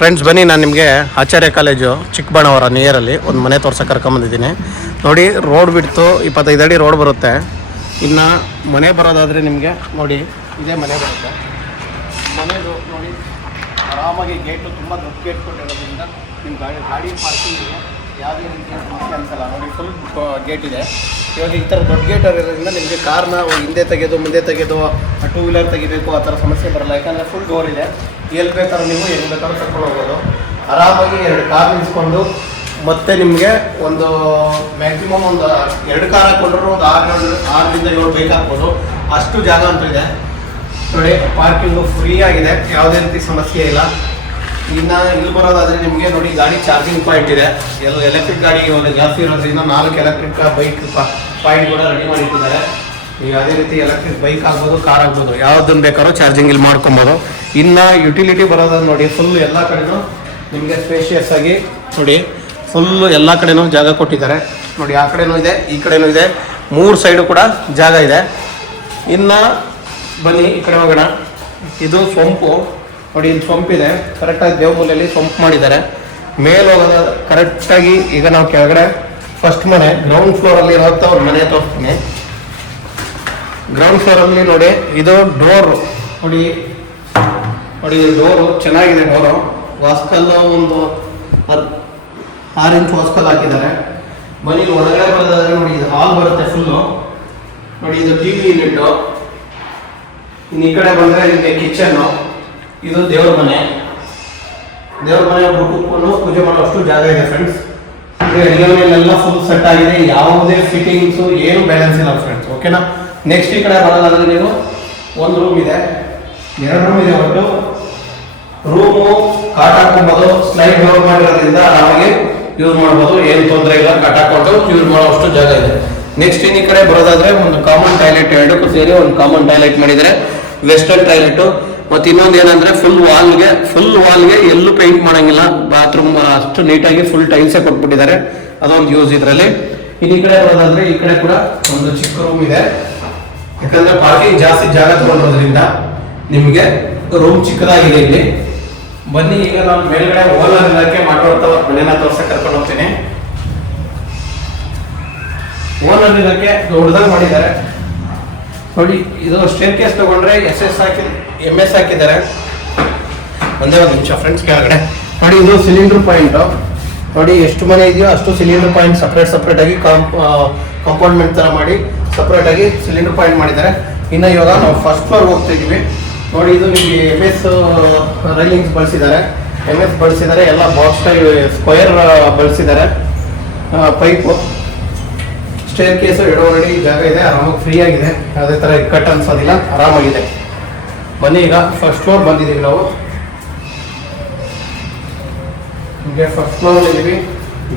Friends ಬನ್ನಿ, ನಾನು ನಿಮಗೆ ಆಚಾರ್ಯ ಕಾಲೇಜು ಚಿಕ್ಕಬಳ್ಳಾಪುರ ನಿಯರಲ್ಲಿ ಒಂದು ಮನೆ ತೋರ್ಸಕ್ಕೆ ಕರ್ಕೊಂಬಂದಿದ್ದೀನಿ. ನೋಡಿ, ರೋಡ್ ಬಿಡ್ತು 25 ಅಡಿ ರೋಡ್ ಬರುತ್ತೆ. ಇನ್ನು ಮನೆ ಬರೋದಾದರೆ ನಿಮಗೆ ನೋಡಿ ಇದೇ ಮನೆ ಬರುತ್ತೆ. ಮನೆದು ನೋಡಿ ಆರಾಮಾಗಿ ಗೇಟು ತುಂಬ ದೊಡ್ಡ ಗೇಟ್ ಕೊಟ್ಟಿರೋದ್ರಿಂದ ನಿಮ್ಮ ಗಾಡಿ ಪಾರ್ಕಿಂಗಿಗೆ ಯಾವುದೇ ರೀತಿಯ ಸಮಸ್ಯೆ ಅನಿಸಲ್ಲ. ನೋಡಿ, ಫುಲ್ ಗೇಟ್ ಇದೆ. ಇವಾಗ ಈ ಥರ ದೊಡ್ಡ ಗೇಟ್ ಇರೋದ್ರಿಂದ ನಿಮಗೆ ಕಾರ್ನ ಹಿಂದೆ ತೆಗೆದು ಮುಂದೆ ತೆಗೆದು ಟೂ ವೀಲರ್ ತೆಗಿಬೇಕು ಆ ಥರ ಸಮಸ್ಯೆ ಬರಲ್ಲ. ಯಾಕಂದರೆ ಫುಲ್ ಡೋರ್ ಇದೆ. ಎಲ್ಲಿ ಬೇಕಾದ್ರೂ ನೀವು ಎಲ್ಲಿ ಬೇಕಾದ್ರೂ ಕರ್ಕೊಂಡು ಹೋಗ್ಬೋದು. ಆರಾಮಾಗಿ 2 ಕಾರ್ ನಿಲ್ಸ್ಕೊಂಡು ಮತ್ತೆ ನಿಮಗೆ ಒಂದು ಮ್ಯಾಕ್ಸಿಮಮ್ ಒಂದು 2 ಕಾರ್ ಹಾಕ್ಕೊಂಡ್ರು ಒಂದು 6ರಿಂದ 7 ಬೈಕ್ ಹಾಕ್ಬೋದು. ಅಷ್ಟು ಜಾಗ ಅಂತೂ ಇದೆ. ನೋಡಿ, ಪಾರ್ಕಿಂಗು ಫ್ರೀ ಆಗಿದೆ, ಯಾವುದೇ ರೀತಿ ಸಮಸ್ಯೆ ಇಲ್ಲ. ಇನ್ನು ಇಲ್ಲಿ ಬರೋದಾದರೆ ನಿಮಗೆ ನೋಡಿ ಗಾಡಿ ಚಾರ್ಜಿಂಗ್ ಪಾಯಿಂಟ್ ಇದೆ. ಎಲೆಕ್ಟ್ರಿಕ್ ಗಾಡಿ ಇವಾಗ ಜಾಸ್ತಿ ಇರೋದ್ರಿಂದ 4 ಎಲೆಕ್ಟ್ರಿಕ್ ಬೈಕ್ ಪಾಯಿಂಟ್ ಕೂಡ ರೆಡಿ ಮಾಡಿಟ್ಟಿದ್ದಾರೆ. ಈಗ ಅದೇ ರೀತಿ ಎಲೆಕ್ಟ್ರಿಕ್ ಬೈಕ್ ಆಗ್ಬೋದು, ಕಾರ್ ಆಗ್ಬೋದು, ಯಾವುದನ್ನು ಬೇಕಾದ್ರೂ ಚಾರ್ಜಿಂಗ್ ಇಲ್ಲಿ ಮಾಡ್ಕೊಬೋದು. ಇನ್ನು ಯುಟಿಲಿಟಿ ಬರೋದಾದ್ರೆ ನೋಡಿ ಫುಲ್ ಎಲ್ಲ ಕಡೆನೂ ನಿಮಗೆ ಸ್ಪೇಷಿಯಸ್ ಆಗಿ ನೋಡಿ ಫುಲ್ಲು ಎಲ್ಲ ಕಡೆನೂ ಜಾಗ ಕೊಟ್ಟಿದ್ದಾರೆ. ನೋಡಿ, ಆ ಕಡೆನೂ ಇದೆ, ಈ ಕಡೆನೂ ಇದೆ, 3 ಸೈಡು ಕೂಡ ಜಾಗ ಇದೆ. ಇನ್ನು ಬನ್ನಿ ಈ ಕಡೆ ಹೋಗೋಣ. ಇದು ಸೊಂಪು ನೋಡಿ, ಇಲ್ಲಿ ಸೊಂಪಿದೆ. ಕರೆಕ್ಟಾಗಿ ದೇವಮೂಲೆಯಲ್ಲಿ ಸೊಂಪು ಮಾಡಿದ್ದಾರೆ. ಮೇಲೆ ಹೋಗೋದ ಕರೆಕ್ಟಾಗಿ ಈಗ ನಾವು ಕೆಳಗಡೆ ಫಸ್ಟ್ ಮನೆ ಗ್ರೌಂಡ್ ಫ್ಲೋರಲ್ಲಿ ಇರೋಂಥ ಅವ್ರ ಮನೆ ತೋರಿಸ್ತೀನಿ. ಗ್ರೌಂಡ್ ಫ್ಲೋರಲ್ಲಿ ನೋಡಿ ಇದು ಡೋರು ನೋಡಿ ಡೋರು ಚೆನ್ನಾಗಿದೆ. ಡೋರು ವಾಸ್ಕಲ್ಲು ಒಂದು 6 ಇಂಚ್ ವಾಸ್ಕಲ್ ಹಾಕಿದ್ದಾರೆ. ಬನ್ನಿ ಒಳಗಡೆ ಬರೋದಾದ್ರೆ ನೋಡಿ ಇದು ಹಾಲ್ ಬರುತ್ತೆ ಫುಲ್ಲು. ನೋಡಿ, ಇದು TV ಯೂನಿಟ್ಟು. ಇನ್ನು ಈ ಕಡೆ ಬಂದರೆ ನಿಮಗೆ ಕಿಚನ್ನು. ಇದು ದೇವ್ರ ಮನೆ ಊಟಕ್ಕೂ ಪೂಜೆ ಮಾಡೋ ಅಷ್ಟು ಜಾಗ ಇದೆ ಫ್ರೆಂಡ್ಸ್. ಅಡುಗೆ ಮನೆಯಲ್ಲೆಲ್ಲ ಫುಲ್ ಸೆಟ್ ಆಗಿದೆ. ಯಾವುದೇ ಫಿಟ್ಟಿಂಗ್ಸು ಏನು ಬ್ಯಾಲೆನ್ಸ್ ಇಲ್ಲ ಫ್ರೆಂಡ್ಸ್. ಓಕೆನಾ? ನೆಕ್ಸ್ಟ್ ಈ ಕಡೆ ಬರೋದಾದ್ರೆ ನೀವು ಒಂದು ರೂಮ್ ಇದೆ, 2 ರೂಮ್ ಇದೆ. ಒಟ್ಟು ರೂಮು ಕಾಟ್ ಹಾಕೊಬೋದು. ಸ್ಲೈಡ್ ಡೋರ್ ಮಾಡಿರೋದ್ರಿಂದ ಆರಾಮಾಗಿ ಯೂಸ್ ಮಾಡ್ಬೋದು, ಏನು ತೊಂದರೆ ಇಲ್ಲ. ಕಾಟ್ ಹಾಕೊಂಡು ಯೂಸ್ ಮಾಡೋ ಅಷ್ಟು ಜಾಗ ಇದೆ. ನೆಕ್ಸ್ಟ್ ಈ ಕಡೆ ಬರೋದಾದ್ರೆ ಒಂದು ಕಾಮನ್ ಟಾಯ್ಲೆಟ್, 2ಕ್ಕೂ ಸೇರಿ ಒಂದು ಕಾಮನ್ ಟಾಯ್ಲೆಟ್ ಮಾಡಿದರೆ ವೆಸ್ಟರ್ನ್ ಟಾಯ್ಲೆಟು. ಮತ್ತು ಇನ್ನೊಂದು ಏನಂದರೆ ಫುಲ್ ವಾಲ್ಗೆ ಎಲ್ಲೂ ಪೇಂಟ್ ಮಾಡೋಂಗಿಲ್ಲ. ಬಾತ್ರೂಮ್ ಅಷ್ಟು ನೀಟಾಗಿ ಫುಲ್ ಟೈಲ್ಸೇ ಕೊಟ್ಬಿಟ್ಟಿದ್ದಾರೆ. ಅದೊಂದು ಯೂಸ್ ಇದರಲ್ಲಿ. ಇನ್ನು ಈ ಕಡೆ ಬರೋದಾದ್ರೆ ಈ ಕಡೆ ಕೂಡ ಒಂದು ಚಿಕ್ಕ ರೂಮ್ ಇದೆ. ಯಾಕಂದರೆ ಪಾರ್ಕಿಂಗ್ ಜಾಸ್ತಿ ಜಾಗ ತಗೊಂಡಿರೋದ್ರಿಂದ ನಿಮಗೆ ರೂಮ್ ಚಿಕ್ಕದಾಗಿದೆ ಇಲ್ಲಿ. ಬನ್ನಿ, ಈಗ ನಾನು ಮೇಲ್ಗಡೆ ಓನರ್ ಇಲಾಖೆ ಮಾಡಿರೋಂಥ ಮನೆನ ತೋರ್ಸಕ್ಕೆ ಕರ್ಕೊಂಡು ಹೋಗ್ತೀನಿ. ಓನರ್ ಇಲಾಖೆ ದೊಡ್ಡದಾಗಿ ಮಾಡಿದ್ದಾರೆ ನೋಡಿ. ಇದು ಸ್ಟೇರ್ ಕೇಸ್ ತಗೊಂಡ್ರೆ MS ಹಾಕಿದ್ದಾರೆ. ಒಂದೇ ಒಂದು ನಿಮಿಷ ಫ್ರೆಂಡ್ಸ್. ಕೆಳಗಡೆ ನೋಡಿ, ಇದು ಸಿಲಿಂಡರ್ ಪಾಯಿಂಟು. ನೋಡಿ, ಎಷ್ಟು ಮನೆ ಇದೆಯೋ ಅಷ್ಟು ಸಿಲಿಂಡರ್ ಪಾಯಿಂಟ್ ಸಪ್ರೇಟಾಗಿ ಕಾಂಪೌಂಡ್ಮೆಂಟ್ ಥರ ಮಾಡಿ ಸಪ್ರೇಟಾಗಿ ಸಿಲಿಂಡರ್ ಪಾಯಿಂಟ್ ಮಾಡಿದ್ದಾರೆ. ಇನ್ನು ಇವಾಗ ನಾವು ಫಸ್ಟ್ ಫ್ಲೋರ್ ಹೋಗ್ತಾ ಇದ್ದೀವಿ. ನೋಡಿ, ಇದು ನಿಮಗೆ MS ರೈಲಿಂಗ್ಸ್ ಬಳಸಿದ್ದಾರೆ. ಎಲ್ಲ ಬಾಕ್ಸ್ ಟೈಪ್ ಸ್ಕ್ವೇರ್ ಬಳಸಿದ್ದಾರೆ. ಪೈಪು, ಸ್ಟೇರ್ ಕೇಸು 2 ಅಡಿ ಜಾಗ ಇದೆ. ಆರಾಮಾಗಿ ಫ್ರೀ ಆಗಿದೆ, ಯಾವುದೇ ಥರ ಇಕ್ಕಟ್ಟು ಅನ್ಸೋದಿಲ್ಲ, ಆರಾಮಾಗಿದೆ. ಬನ್ನಿ, ಈಗ ಫಸ್ಟ್ ಫ್ಲೋರ್ ಬಂದಿದ್ದೀವಿ ನಾವು. ನಿಮಗೆ ಫಸ್ಟ್ ಫ್ಲೋರ್ ಇದ್ದೀವಿ.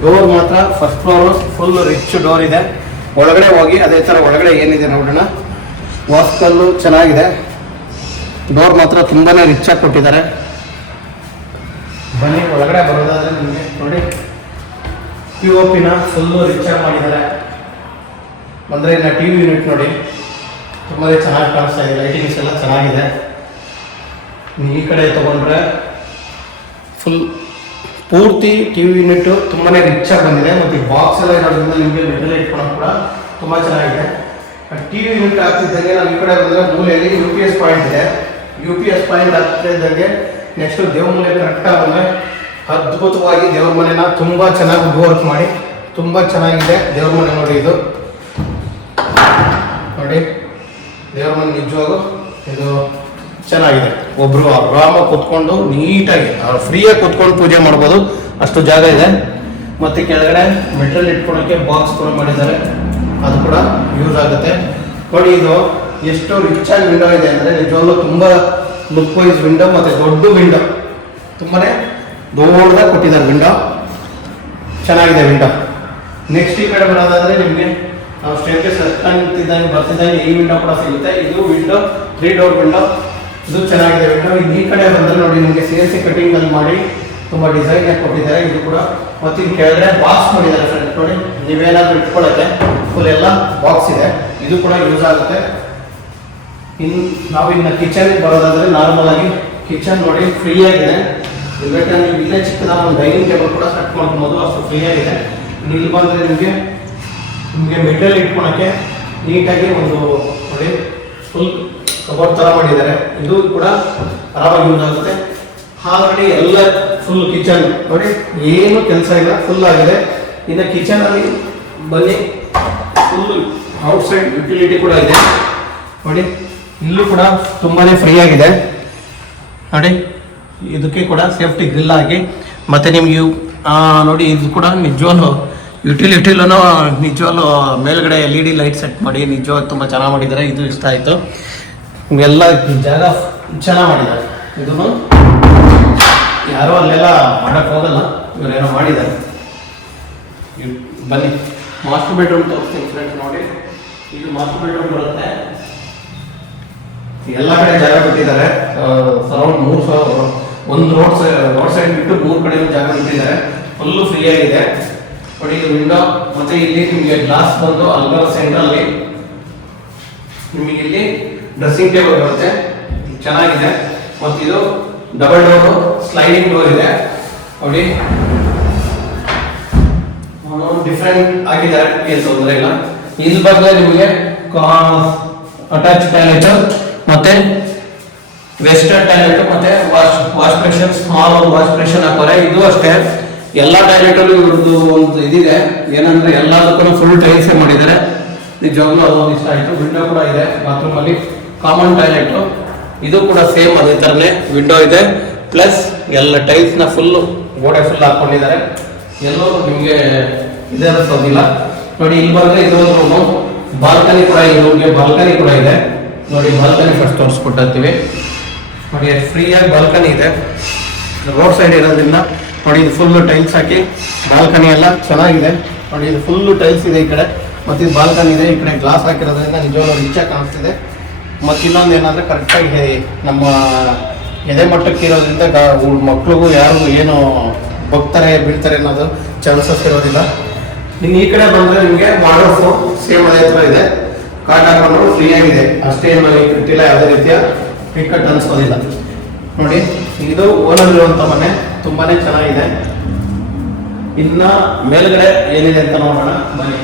ಡೋರ್ ಮಾತ್ರ first floor full rich door ಇದೆ. ಒಳಗಡೆ ಹೋಗಿ ಅದೇ ಥರ ಒಳಗಡೆ ಏನಿದೆ ನೋಡೋಣ. ವಾಸ್ಕಲ್ಲು ಚೆನ್ನಾಗಿದೆ. ಡೋರ್ ಮಾತ್ರ ತುಂಬಾ ರಿಚ್ ಆಗಿ ಕೊಟ್ಟಿದ್ದಾರೆ. ಬನ್ನಿ, ಒಳಗಡೆ ಬರೋದಾದ್ರೆ ನಿಮಗೆ ನೋಡಿ POPನ ಫುಲ್ಲು ರಿಚ್ ಆಗಿ ಮಾಡಿದ್ದಾರೆ. ಅಂದರೆ ಇಲ್ಲ TV ಯೂನಿಟ್ ನೋಡಿ ತುಂಬಾ ಚೆನ್ನಾಗಿ ಕಾಣಿಸ್ತಾ ಇದೆ. ಲೈಟಿಂಗ್ಸ್ ಎಲ್ಲ ಚೆನ್ನಾಗಿದೆ. ಈ ಕಡೆ ತೊಗೊಂಡ್ರೆ ಪೂರ್ತಿ TV ಯೂನಿಟ್ಟು ತುಂಬಾ ರಿಚ್ ಆಗಿ ಬಂದಿದೆ. ಮತ್ತು ಬಾಕ್ಸ್ ಎಲ್ಲ ಇರೋದ್ರಿಂದ ನಿಮಗೆ ಮೆಟಲ್ ಇಟ್ಕೊಳ್ಳೋದು ಕೂಡ ತುಂಬ ಚೆನ್ನಾಗಿದೆ. TV ಯೂನಿಟ್ ಆಗ್ತಿದ್ದಂಗೆ ನಾವು ಈ ಕಡೆ ಬಂದರೆ ಮೂಲೆಯಲ್ಲಿ UPS ಪಾಯಿಂಟ್ ಇದೆ. UPS ಪಾಯಿಂಟ್ ಆಗ್ತಾ ಇದ್ದಂಗೆ ನೆಕ್ಸ್ಟ್ ದೇವ್ರ ಮನೆ ಕರೆಕ್ಟಾಗಿ ಬಂದರೆ ಅದ್ಭುತವಾಗಿ ದೇವ್ರ ಮನೆನ ತುಂಬ ಚೆನ್ನಾಗಿ ವರ್ಕ್ ಮಾಡಿ ತುಂಬ ಚೆನ್ನಾಗಿದೆ ದೇವ್ರ ಮನೆ. ನೋಡಿ, ಇದು ನೋಡಿ ದೇವ್ರ ಮನೆ ನಿಜವಾಗೂ ಇದು ಚೆನ್ನಾಗಿದೆ. ಒಬ್ಬರು ಆರಾಮಾಗಿ ಕೂತ್ಕೊಂಡು ನೀಟಾಗಿ ಫ್ರೀಯಾಗಿ ಕೂತ್ಕೊಂಡು ಪೂಜೆ ಮಾಡ್ಬೋದು, ಅಷ್ಟು ಜಾಗ ಇದೆ. ಮತ್ತು ಕೆಳಗಡೆ ಮೆಟೀರಿಯಲ್ ಇಟ್ಕೊಳ್ಳೋಕ್ಕೆ ಬಾಕ್ಸ್ ಕೂಡ ಮಾಡಿದ್ದಾರೆ, ಅದು ಕೂಡ ಯೂಸ್ ಆಗುತ್ತೆ. ನೋಡಿ, ಇದು ಎಷ್ಟು ರಿಚ್ ಆಗಿ ವಿಂಡೋ ಇದೆ ಅಂದರೆ ನಿಜವಾಗ್ಲೂ ತುಂಬ ಲುಕ್ ವೈಸ್ ವಿಂಡೋ ಮತ್ತು ದೊಡ್ಡ ವಿಂಡೋ, ತುಂಬಾ ದೊಡ್ಡದಾಗಿ ಕೊಟ್ಟಿದ್ದಾರೆ. ವಿಂಡೋ ಚೆನ್ನಾಗಿದೆ ವಿಂಡೋ. ನೆಕ್ಸ್ಟ್ ಈ ಕಡೆ ಬರೋದಾದರೆ ನಿಮಗೆ ನಾವು ಸ್ಟೇರ್ಕೇಸ್ ಬರ್ತಿದ್ದಂಗೆ ಈ ವಿಂಡೋ ಕೂಡ ಸಿಗುತ್ತೆ. ಇದು ವಿಂಡೋ 3 ಡೋರ್ ವಿಂಡೋ, ಇದು ಚೆನ್ನಾಗಿದೆ ವಿಂಡೋ. ಈ ಕಡೆ ಬಂದರೆ ನೋಡಿ ನಿಮಗೆ CNC ಕಟಿಂಗಲ್ಲಿ ಮಾಡಿ ತುಂಬ ಡಿಸೈನ್ ಕೊಟ್ಟಿದ್ದಾರೆ. ಇದು ಕೂಡ ಮತ್ತು ಇಲ್ಲಿ ಕೆಳಗಡೆ ಬಾಕ್ಸ್ ಮಾಡಿದ್ದಾರೆ ಫ್ರೆಂಡ್ಸ್. ನೋಡಿ, ನೀವೇನಾದರೂ ಇಟ್ಕೊಳ್ಳೋಕ್ಕೆ ಫುಲ್ ಎಲ್ಲ ಬಾಕ್ಸ್ ಇದೆ. ಇದು ಕೂಡ ಯೂಸ್ ಆಗುತ್ತೆ. ನಾವು ಇನ್ನು ಕಿಚನ್ಗೆ ಬರೋದಾದರೆ ನಾರ್ಮಲ್ ಆಗಿ ಕಿಚನ್ ನೋಡಿ ಫ್ರೀ ಆಗಿದೆ. ಬೇಕಾದ್ರೆ ನೀವು ಇಲ್ಲೇ ಚಿಕ್ಕದಾದ ಒಂದು ಡೈನಿಂಗ್ ಟೇಬಲ್ ಕೂಡ ಸೆಟ್ ಮಾಡ್ಕೊಬೋದು, ಅಷ್ಟು ಫ್ರೀ ಆಗಿದೆ. ಇಲ್ಲಿ ಬಂದರೆ ನಿಮಗೆ ಮೆಟೀರಿಯಲ್ ಇಟ್ಕೊಳಕ್ಕೆ ನೀಟಾಗಿ ಒಂದು ನೋಡಿ ಫುಲ್ ಕಬೋರ್ಡ್ ಥರ ಮಾಡಿದ್ದಾರೆ. ಇದು ಕೂಡ ಆರಾಮಾಗಿ ಯೂಸ್ ಆಗುತ್ತೆ. ಹಾಗಾಗಿ ಎಲ್ಲ ಫುಲ್ ಕಿಚನ್ ನೋಡಿ, ಏನು ಕೆಲಸ ಇಲ್ಲ, ಫುಲ್ ಆಗಿದೆ. ಇನ್ನು ಕಿಚನಲ್ಲಿ ಬನ್ನಿ, ಫುಲ್ ಔಟ್ಸೈಡ್ ಯುಟಿಲಿಟಿ ಕೂಡ ಇದೆ ನೋಡಿ. ಇಲ್ಲೂ ಕೂಡ ತುಂಬಾ ಫ್ರೀ ಆಗಿದೆ ನೋಡಿ. ಇದಕ್ಕೆ ಕೂಡ ಸೇಫ್ಟಿ ಗ್ರಿಲ್ ಆಗಿ, ಮತ್ತು ನಿಮ್ಗೆ ನೋಡಿ ಇದು ಕೂಡ ನಿಜವಾಗ್ಲೂ ಯುಟಿಲಿಟಿಲೂ ನಿಜವಾಗ್ಲೂ ಮೇಲ್ಗಡೆ LED ಲೈಟ್ ಸೆಟ್ ಮಾಡಿ ನಿಜವಾಗಿ ತುಂಬ ಚೆನ್ನಾಗಿ ಮಾಡಿದ್ದಾರೆ. ಇದು ಇಷ್ಟ ಆಯಿತು. ನಿಮಗೆಲ್ಲ ಜಾಗ ಚೆನ್ನಾಗಿ ಮಾಡಿದ್ದಾರೆ. ಇದನ್ನು ಯಾರೂ ಅಲ್ಲೆಲ್ಲ ಮಾಡೋಕ್ಕೆ ಹೋಗಲ್ಲ, ಇವರೇನೋ ಮಾಡಿದ್ದಾರೆ. ಬನ್ನಿ ಮಾಸ್ಟರ್ ಬೆಡ್ರೂಮ್ ತೋರಿಸ್ತೀನಿ ಫ್ರೆಂಡ್ಸ್. ನೋಡಿ ಇದು ಮಾಸ್ಟರ್ ಬೆಡ್ರೂಮ್ ಬರುತ್ತೆ. ಎಲ್ಲ ಕಡೆ ಜಾಗ ಬಿಟ್ಟಿದ್ದಾರೆ. ಸರೌಂಡ್ ಒಂದು ರೋಡ್ ಸೈಡ್ ಬಿಟ್ಟು 3 ಕಡೆ ಜಾಗ ಬಿಟ್ಟಿದ್ದಾರೆ. ಫುಲ್ಲು ಫ್ರೀ ಆಗಿದೆ ನೋಡಿ. ಇದು ವಿಂಡೋ, ಮತ್ತೆ ಇಲ್ಲಿ ನಿಮಗೆ ಗ್ಲಾಸ್ ಬಂದು ಅಲ್ಗ ಸೆಂಟ್ರಲ್ಲಿ ನಿಮಗೆ ಇಲ್ಲಿ ಡ್ರೆಸ್ಸಿಂಗ್ ಟೇಬಲ್ ಬರುತ್ತೆ, ಚೆನ್ನಾಗಿದೆ. ಮತ್ತು ಇದು ಡಬಲ್ ಡೋರು ಸ್ಲೈಡಿಂಗ್ ಡೋರ್ ಇದೆ ನೋಡಿ. ಡಿಫ್ರೆಂಟ್ ಆಗಿದ್ದಾರೆ, ಏನು ತೊಂದರೆ ಇಲ್ಲ. ಇಲ್ಲಿ ಬಂದರೆ ನಿಮಗೆ ಅಟ್ಯಾಚ್ ಟಾಯ್ಲೆಟ್, ಮತ್ತೆ ವೆಸ್ಟರ್ನ್ ಟಾಯ್ಲೆಟ್, ಮತ್ತೆ wash basin, small wash basin ಹಾಕೋರೆ. ಇದು ಅಷ್ಟೇ, ಎಲ್ಲ ಟಾಯ್ಲೆಟಲ್ಲೂ ಇವ್ರದ್ದು ಒಂದು ಇದಿದೆ, ಏನಂದ್ರೆ ಎಲ್ಲದಕ್ಕೂ ಫುಲ್ ಟೈಲ್ಸ್ ಮಾಡಿದ್ದಾರೆ. ನಿಜವಾಗ್ಲೂ ಅದೊಂದು ಇಷ್ಟ ಆಯಿತು. ವಿಂಡೋ ಕೂಡ ಇದೆ ಬಾತ್ರೂಮಲ್ಲಿ, ಕಾಮನ್ ಟಾಯ್ಲೆಟ್. ಇದು ಕೂಡ ಸೇಮ್ ಅದೇ ಥರನೇ ವಿಂಡೋ ಇದೆ, ಪ್ಲಸ್ ಎಲ್ಲ ಟೈಲ್ಸ್ನ ಫುಲ್ಲು ಗೋಡೆ ಫುಲ್ ಹಾಕ್ಕೊಂಡಿದ್ದಾರೆ. ಎಲ್ಲೂ ನಿಮಗೆ ಇದೇ ಅನಿಸೋದಿಲ್ಲ ನೋಡಿ. ಇಲ್ಲಿ ಬಂದರೆ ಇದು ಒಂದು ರೂಮು, ಬಾಲ್ಕನಿ ಕೂಡ ಈ ರೂಮ್ಗೆ ಬಾಲ್ಕನಿ ಕೂಡ ಇದೆ ನೋಡಿ. ಬಾಲ್ಕನಿ ಫಸ್ಟ್ ತೋರಿಸ್ಕೊಟ್ಟಿರ್ತೀವಿ ನೋಡಿ. ಫ್ರೀಯಾಗಿ ಬಾಲ್ಕನಿ ಇದೆ, ರೋಡ್ ಸೈಡ್ ಇರೋದ್ರಿಂದ ನೋಡಿ. ಇದು ಫುಲ್ಲು ಟೈಲ್ಸ್ ಹಾಕಿ ಬಾಲ್ಕನಿ ಎಲ್ಲ ಚೆನ್ನಾಗಿದೆ ನೋಡಿ. ಇದು ಫುಲ್ಲು ಟೈಲ್ಸ್ ಇದೆ ಈ ಕಡೆ, ಮತ್ತು ಇದು ಬಾಲ್ಕನಿ ಇದೆ. ಈ ಕಡೆ ಗ್ಲಾಸ್ ಹಾಕಿರೋದ್ರಿಂದ ನಿಜವಾಗ್ಲೂ ರಿಚಾಗಿ ಕಾಣಿಸ್ತಿದೆ. ಮತ್ತು ಇನ್ನೊಂದು ಏನಂದರೆ ಕರೆಕ್ಟಾಗಿ ನಮ್ಮ ಎದೆ ಮಟ್ಟಕ್ಕೆ ಇರೋದ್ರಿಂದ ಮಕ್ಳಿಗೂ ಯಾರು ಏನು ಬಗ್ತಾರೆ ಬೀಳ್ತಾರೆ ಅನ್ನೋದು ಚಾನ್ಸಸ್ ಇರೋದಿಲ್ಲ. ಇನ್ನು ಈ ಕಡೆ ಬಂದರೆ ನಿಮಗೆ ವಾರ್ಡ್ರೋಬ್ ಸೇಮ್ ಅದೇ ಥರ ಇದೆ, ಕಾಟ್ ಹಾಕೊಂಡು ಫ್ರೀ ಆಗಿದೆ. ಅಷ್ಟೇನು ನನಗೆ ಇಟ್ಟಿಲ್ಲ, ಯಾವುದೇ ರೀತಿಯ ಟಿಕೆಟ್ ಅನಿಸೋದಿಲ್ಲ ನೋಡಿ. ಇದು ಓನರ್ ಇರುವಂಥ ಮನೆ, ತುಂಬಾ ಚೆನ್ನಾಗಿದೆ. ಇನ್ನು ಮೇಲ್ಗಡೆ ಏನಿದೆ ಅಂತ ನೋಡೋಣ ಬನ್ನಿ.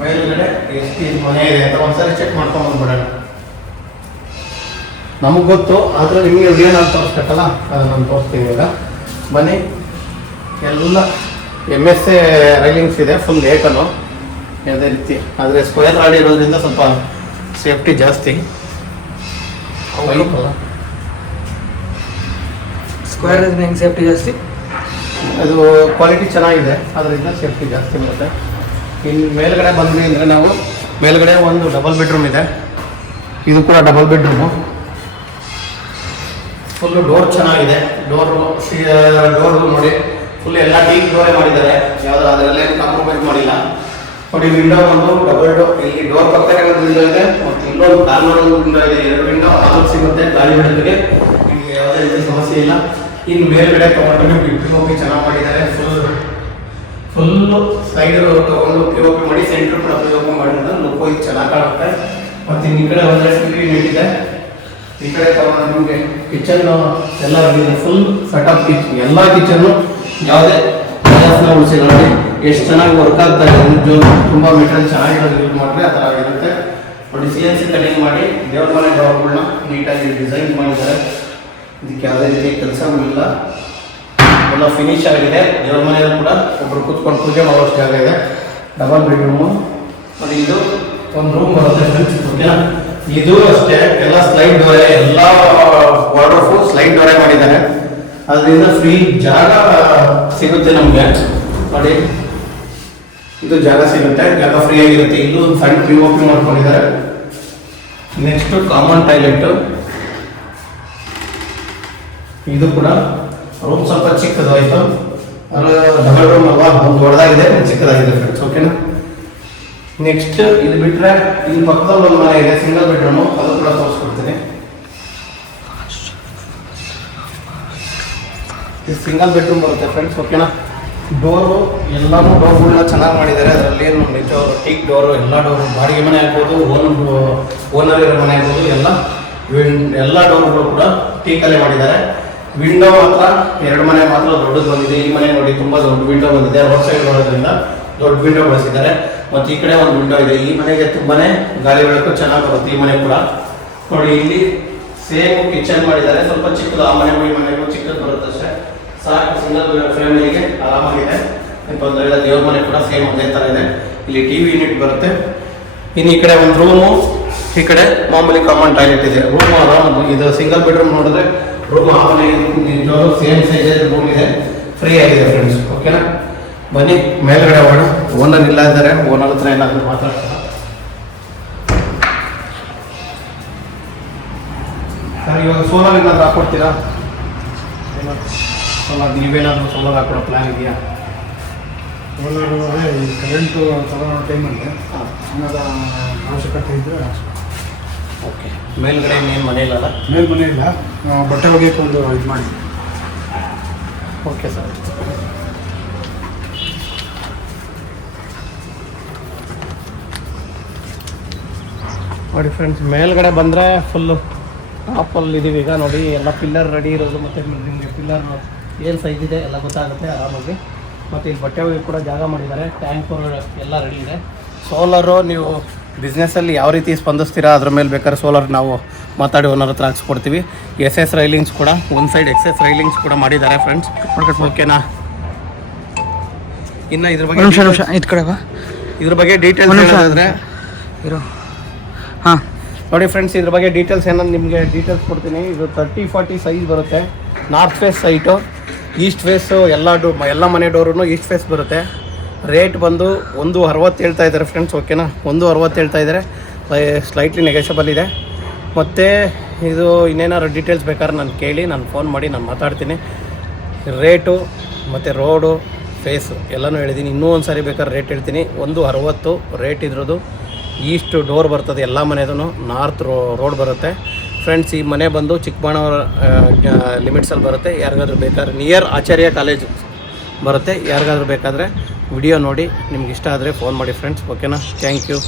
ಮೇಲ್ಗಡೆ ಎಷ್ಟು ಮನೆ ಇದೆ ಅಂತ ಒಂದ್ಸರಿ ಚೆಕ್ ಮಾಡ್ಕೊಂಡು ಬಂದ್ಬಿಡೋಣ. ನಮಗೆ ಗೊತ್ತು, ಆದರೆ ನಿಮಗೆ ಏನಾದ್ರು ತೋರಿಸ್ಬೇಕಲ್ಲ, ಅದು ನಾನು ತೋರಿಸ್ತೀನಿ ಈಗ ಬನ್ನಿ. ಎಲ್ಲ MSA ರೈಲಿಂಗ್ಸ್ ಇದೆ, ಫುಲ್ ಏಕನು ಯಾವುದೇ ರೀತಿ. ಆದರೆ ಸ್ಕ್ವೇರ್ ಗಾಡಿ ಇರೋದ್ರಿಂದ ಸ್ವಲ್ಪ ಸೇಫ್ಟಿ ಜಾಸ್ತಿ. ಸ್ಕ್ವೇರ್ ಹೆಂಗೆ ಸೇಫ್ಟಿ ಜಾಸ್ತಿ? ಅದು ಕ್ವಾಲಿಟಿ ಚೆನ್ನಾಗಿದೆ, ಅದರಿಂದ ಸೇಫ್ಟಿ ಜಾಸ್ತಿ ಬರುತ್ತೆ. ಇನ್ನು ಮೇಲ್ಗಡೆ ಬಂದ್ವಿ ಅಂದರೆ ನಾವು ಮೇಲ್ಗಡೆ ಒಂದು ಡಬಲ್ ಬೆಡ್ರೂಮ್ ಇದೆ. ಇದು ಕೂಡ ಡಬಲ್ ಬೆಡ್ರೂಮು, ಫುಲ್ಲು ಡೋರ್ ಚೆನ್ನಾಗಿದೆ. ಡೋರು ನೋಡಿ, ಫುಲ್ ಎಲ್ಲ ಟೀಕ್ ಡೋರೇ ಮಾಡಿದ್ದಾರೆ, ಯಾವುದೋ ಅದರಲ್ಲೇನು ಕಾಂಪ್ರಮೈಸ್ ಮಾಡಿಲ್ಲ ನೋಡಿ. ವಿಂಡೋ ಒಂದು ಡಬಲ್ ಡೋರ್, ಇಲ್ಲಿ ಡೋರ್ ಪಕ್ಕನೇ ಒಂದು ವಿಂಡೋ ಇದೆ, ಮತ್ತು ಇಲ್ಲೊಂದು ಕಾರ್ನರ್ ಒಂದು ವಿಂಡೋ ಇದೆ. 2 ವಿಂಡೋ ಆರಾಮ್ ಸಿಗುತ್ತೆ ಗಾಳಿ ಬಿಡೋದಕ್ಕೆ, ನಿಮಗೆ ಯಾವುದೇ ರೀತಿ ಸಮಸ್ಯೆ ಇಲ್ಲ. ಇನ್ನು ಮೇಲ್ಗಡೆ ತೊಗೊಂಡು POP ಚೆನ್ನಾಗಿ ಮಾಡಿದ್ದಾರೆ. ಫುಲ್ಲು ಸೈಡ್ ತೊಗೊಂಡು POP ಮಾಡಿ, ಸೆಂಟ್ರ್ ಕೂಡ POP ಮಾಡಿದ್ರೆ ಲುಕ್ ಇದು ಚೆನ್ನಾಗಿ ಕಾಣುತ್ತೆ. ಮತ್ತು ಈ ಕಡೆ ಒಂದೆರಡು ಸ್ಕ್ರೀನ್ ಇಟ್ಟಿದೆ. ಈ ಕಡೆ ತಗೊಂಡು ನಿಮಗೆ ಕಿಚನ್ ಎಲ್ಲ ಇದೆ, ಫುಲ್ ಸೆಟಪ್ ಕಿಚನ್. ಎಲ್ಲ ಕಿಚನ್ನು ಯಾವುದೇ ಗ್ಯಾಸ್ನ ಉಳಿಸಿಲ್ಲ ನೋಡಿ. ಎಷ್ಟು ಚೆನ್ನಾಗಿ ವರ್ಕ್ ಆಗ್ತಾ ಇದೆ. ತುಂಬ ಮೆಟೀರಿಯಲ್ ಚೆನ್ನಾಗಿರೋದು ಯೂಸ್ ಮಾಡಿದ್ರೆ ಆ ಥರ ಆಗಿರುತ್ತೆ ನೋಡಿ. CNC ಕಟಿಂಗ್ ಮಾಡಿ ದೇವ್ರ ಮನೆ ಡೋರ್ಗಳನ್ನ ನೀಟಾಗಿ ಡಿಸೈನ್ ಮಾಡಿದ್ದಾರೆ. ಇದಕ್ಕೆ ಯಾವುದೇ ರೀತಿ ಕೆಲಸಗಳಿಲ್ಲ, ಎಲ್ಲ ಫಿನಿಶ್ ಆಗಿದೆ. ದೇವ್ರ ಮನೆಯಲ್ಲೂ ಕೂಡ ಒಬ್ಬರು ಕೂತ್ಕೊಂಡು ಪೂಜೆ ಮಾಡೋಷ್ಟು ಜಾಗ ಇದೆ. ಡಬಲ್ ಬೆಡ್ರೂಮು ನೋಡಿ. ಇದು ಒಂದು ರೂಮ್ ಬರುತ್ತೆ ಫ್ರೆಂಡ್ಸ್, ಓಕೆನಾ. ಇದು ಅಷ್ಟೇ, ಎಲ್ಲ ಸ್ಲೈಡ್ ಡೋರೆ, ಎಲ್ಲ ವಾರ್ಡ್ರೋಬ್ ಸ್ಲೈಡ್ ಡೋರೆ ಮಾಡಿದ್ದಾರೆ. ಅದರಿಂದ ಫ್ರೀ ಜಾಗ ಸಿಗುತ್ತೆ ನಮಗೆ ನೋಡಿ. ಇದು ಜಾಗ ಸಿಗುತ್ತೆ, ಜಾಗ ಫ್ರೀ ಆಗಿರುತ್ತೆ. ಇಲ್ಲೂ ಒಂದು ಸಣ್ಣ POP ಮಾಡ್ಕೊಂಡಿದ್ದಾರೆ. Next common toilet. ಇದು ಕೂಡ ರೂಮ್ ಸ್ವಲ್ಪ ಚಿಕ್ಕದು ಆಯಿತು. ಡಬಲ್ ರೂಮ್ ಅಲ್ವಾ, ಒಂದು ದೊಡ್ಡದಾಗಿದೆ, ಚಿಕ್ಕದಾಗಿದೆ ಫ್ರೆಂಡ್ಸ್, ಓಕೆನಾ. ನೆಕ್ಸ್ಟ್ ಇದು ಬಿಟ್ಟರೆ ಇಲ್ಲಿ ಪಕ್ಕದಲ್ಲಿ ಒಂದು ಮನೆ ಇದೆ, ಸಿಂಗಲ್ ಬೆಡ್ರೂಮು, ಅದು ಕೂಡ ತೋರಿಸ್ಕೊಡ್ತೀನಿ. ಇದು ಸಿಂಗಲ್ ಬೆಡ್ರೂಮ್ ಬರುತ್ತೆ ಫ್ರೆಂಡ್ಸ್, ಓಕೆನಾ. ಡೋರು ಎಲ್ಲನೂ ಡೋರ್ಗಳನ್ನ ಚೆನ್ನಾಗಿ ಮಾಡಿದ್ದಾರೆ. ಅದರಲ್ಲಿ ಏನು ನಿಜ ಟೀಕ್ ಡೋರು, ಎಲ್ಲ ಡೋರು, ಬಾಡಿಗೆ ಮನೆ ಆಗ್ಬೋದು, ಓನರ್ ಇರೋ ಮನೆ ಆಗ್ಬೋದು, ಎಲ್ಲ ಡೋರ್ಗಳು ಕೂಡ ಟೀಕಲ್ಲೇ ಮಾಡಿದ್ದಾರೆ. ವಿಂಡೋ ಮಾತ್ರ 2 ಮನೆ ಮಾತ್ರ ದೊಡ್ಡದು ಬಂದಿದೆ. ಈ ಮನೆ ನೋಡಿ ತುಂಬ ದೊಡ್ಡ ವಿಂಡೋ ಬಂದಿದೆ. ರೋಡ್ ಸೈಡ್ ನೋಡೋದ್ರಿಂದ ದೊಡ್ಡ ವಿಂಡೋ ಬಳಸಿದ್ದಾರೆ. ಮತ್ತು ಈ ಕಡೆ ಒಂದು ವಿಂಡೋ ಇದೆ. ಈ ಮನೆಗೆ ತುಂಬಾನೇ ಗಾಳಿ ಬೆಳಕು ಚೆನ್ನಾಗಿ ಬರುತ್ತೆ. ಈ ಮನೆ ಕೂಡ ನೋಡಿ, ಇಲ್ಲಿ ಸೇಮ್ ಕಿಚನ್ ಮಾಡಿದ್ದಾರೆ. ಸ್ವಲ್ಪ ಚಿಕ್ಕದು, ಆ ಮನೆಗೂ ಈ ಮನೆಗೂ ಚಿಕ್ಕದು ಬರುತ್ತೆ ಅಷ್ಟೇ. ಸಾಕು, ಸಿಂಗಲ್ ಫ್ಯಾಮಿಲಿಗೆ ಆರಾಮಾಗಿದೆ, ತೊಂದರೆ ಇಲ್ಲ. ದೇವ್ರ ಮನೆ ಕೂಡ ಸೇಮ್ ಅದೇ ಥರ ಇದೆ. ಇಲ್ಲಿ ಟಿವಿ ಯೂನಿಟ್ ಬರುತ್ತೆ. ಇನ್ನು ಈ ಕಡೆ ಒಂದು ರೂಮು, ಈ ಕಡೆ ಮಾಮೂಲಿ ಕಾಮನ್ ಟಾಯ್ಲೆಟ್ ಇದೆ. ರೂಮ್ ಆರಾಮ, ಇದು ಸಿಂಗಲ್ ಬೆಡ್ರೂಮ್ ನೋಡಿದ್ರೆ ರೂಮ್ ಆ ಮನೆ ಸೇಮ್ ಸೈಜ್ ರೂಮ್ ಇದೆ. ಫ್ರೀ ಆಗಿದೆ ಫ್ರೆಂಡ್ಸ್. ಓಕೆನಾ, ಬನ್ನಿ ಮೇಲ್ಗಡೆ ಹೋಗೋಣ. ಓನರ್ ಇಲ್ಲ ಇದ್ದಾರೆ, ಓನರ್ ಹತ್ರ ಏನಾದರೂ ಮಾತಾಡ್ತಾರೆ. ಸರ್, ಇವಾಗ ಸೋಲಾರ್ ಏನಾದರೂ ಹಾಕ್ಕೊಡ್ತೀರಾ? ಸೋಲಾರ್ ನೀವೇನಾದರೂ ಸೋಲಾರ್ ಹಾಕೊಡೋ ಪ್ಲ್ಯಾನ್ ಇದೆಯಾ? ಸೋಲಾರ್ ಈ ಕರೆಂಟು ತಗೊಳ್ಳೋ ಟೈಮಲ್ಲಿ ಹಣದ ಅವಶ್ಯಕತೆ ಇದ್ದರೆ ಓಕೆ. ಮೇಲ್ಗಡೆ ಇನ್ನೇನು ಮನೆ ಇಲ್ಲಲ್ಲ? ಮೇಲ್ಮನೆ ಇಲ್ಲ, ಬಟ್ಟೆ ಒಗೆಯೋಕೆ ಒಂದು ಇದು ಮಾಡಿ. Okay sir. ನೋಡಿ ಫ್ರೆಂಡ್ಸ್, ಮೇಲ್ಗಡೆ ಬಂದರೆ ಫುಲ್ಲು ಟಾಪಲ್ಲಿ ಇದ್ದೀವಿ ಈಗ. ನೋಡಿ, ಎಲ್ಲ ಪಿಲ್ಲರ್ ರೆಡಿ ಇರೋದು, ಮತ್ತು ನಿಮಗೆ ಪಿಲ್ಲರ್ ಏನು ಸೈಜ್ ಇದೆ ಎಲ್ಲ ಗೊತ್ತಾಗುತ್ತೆ ಆರಾಮಾಗಿ. ಮತ್ತು ಇಲ್ಲಿ ಬಟ್ಟೆ ಒಗೆಯೋಕೆ ಕೂಡ ಜಾಗ ಮಾಡಿದ್ದಾರೆ. ಟ್ಯಾಂಕು ಎಲ್ಲ ರೆಡಿ ಇದೆ. ಸೋಲಾರು ನೀವು ಬಿಸ್ನೆಸ್ಸಲ್ಲಿ ಯಾವ ರೀತಿ ಸ್ಪಂದಿಸ್ತೀರಾ ಅದ್ರ ಮೇಲೆ ಬೇಕಾದ್ರೆ ಸೋಲಾರ್ ನಾವು ಮಾತಾಡಿ ಓನರ್ ಹತ್ರ ಹಾಕ್ಸ್ಕೊಡ್ತೀವಿ. ಎಸ್ ರೈಲಿಂಗ್ಸ್ ಕೂಡ ಒಂದು ಸೈಡ್ ಎಕ್ಸೆಸ್ ರೈಲಿಂಗ್ಸ್ ಕೂಡ ಮಾಡಿದ್ದಾರೆ ಫ್ರೆಂಡ್ಸ್. ಓಕೆನಾ? ಇನ್ನು ಇದ್ರ ಬಗ್ಗೆ ಇದ್ರ ಬಗ್ಗೆ ಡೀಟೇಲ್ಸ್ ಹೇಳಿದ್ರೆ ಹಾಂ ನೋಡಿ ಫ್ರೆಂಡ್ಸ್, ಇದ್ರ ಬಗ್ಗೆ ಡೀಟೇಲ್ಸ್ ಏನಂದ್ರೆ ನಿಮಗೆ ಡೀಟೇಲ್ಸ್ ಕೊಡ್ತೀನಿ. ಇದು 30-40 ಸೈಜ್ ಬರುತ್ತೆ. North face site, east face, ಎಲ್ಲ ಮನೆ ಡೋರು ಈಸ್ಟ್ ಫೇಸ್ ಬರುತ್ತೆ. ರೇಟ್ ಬಂದು 1.60 ಹೇಳ್ತಾ ಇದ್ದಾರೆ ಫ್ರೆಂಡ್ಸ್. ಓಕೆನಾ, 1.60 ಹೇಳ್ತಾ ಇದ್ದಾರೆ. ಸ್ಲೈಟ್ಲಿ ನೆಗೆಷಬಲ್ ಇದೆ. ಮತ್ತು ಇದು ಇನ್ನೇನಾದ್ರು ಡೀಟೇಲ್ಸ್ ಬೇಕಾದ್ರೆ ನಾನು ಕೇಳಿ, ನಾನು ಫೋನ್ ಮಾಡಿ ನಾನು ಮಾತಾಡ್ತೀನಿ. ರೇಟು ಮತ್ತು ರೋಡು ಫೇಸು ಎಲ್ಲನೂ ಹೇಳಿದ್ದೀನಿ. ಇನ್ನೂ ಒಂದು ಸಾರಿ ಬೇಕಾದ್ರೆ ರೇಟ್ ಹೇಳ್ತೀನಿ. 1.60 ರೇಟ್ ಇದ್ರದ್ದು. ಈಸ್ಟ್ ಡೋರ್ ಬರ್ತದೆ ಎಲ್ಲ ಮನೆದೂ. ನಾರ್ತ್ ರೋಡ್ ಬರುತ್ತೆ ಫ್ರೆಂಡ್ಸ್. ಈ ಮನೆ ಬಂದು ಚಿಕ್ಕಬಳ್ಳಾಪುರ ಲಿಮಿಟ್ಸಲ್ಲಿ ಬರುತ್ತೆ. ಯಾರಿಗಾದ್ರೂ ಬೇಕಾದ್ರೆ ನಿಯರ್ ಆಚಾರ್ಯ ಕಾಲೇಜು ಬರುತ್ತೆ. ಯಾರಿಗಾದ್ರೂ ಬೇಕಾದರೆ ವಿಡಿಯೋ ನೋಡಿ ನಿಮ್ಗೆ ಇಷ್ಟ ಆದರೆ ಫೋನ್ ಮಾಡಿ ಫ್ರೆಂಡ್ಸ್. ಓಕೆನಾ? Thank you.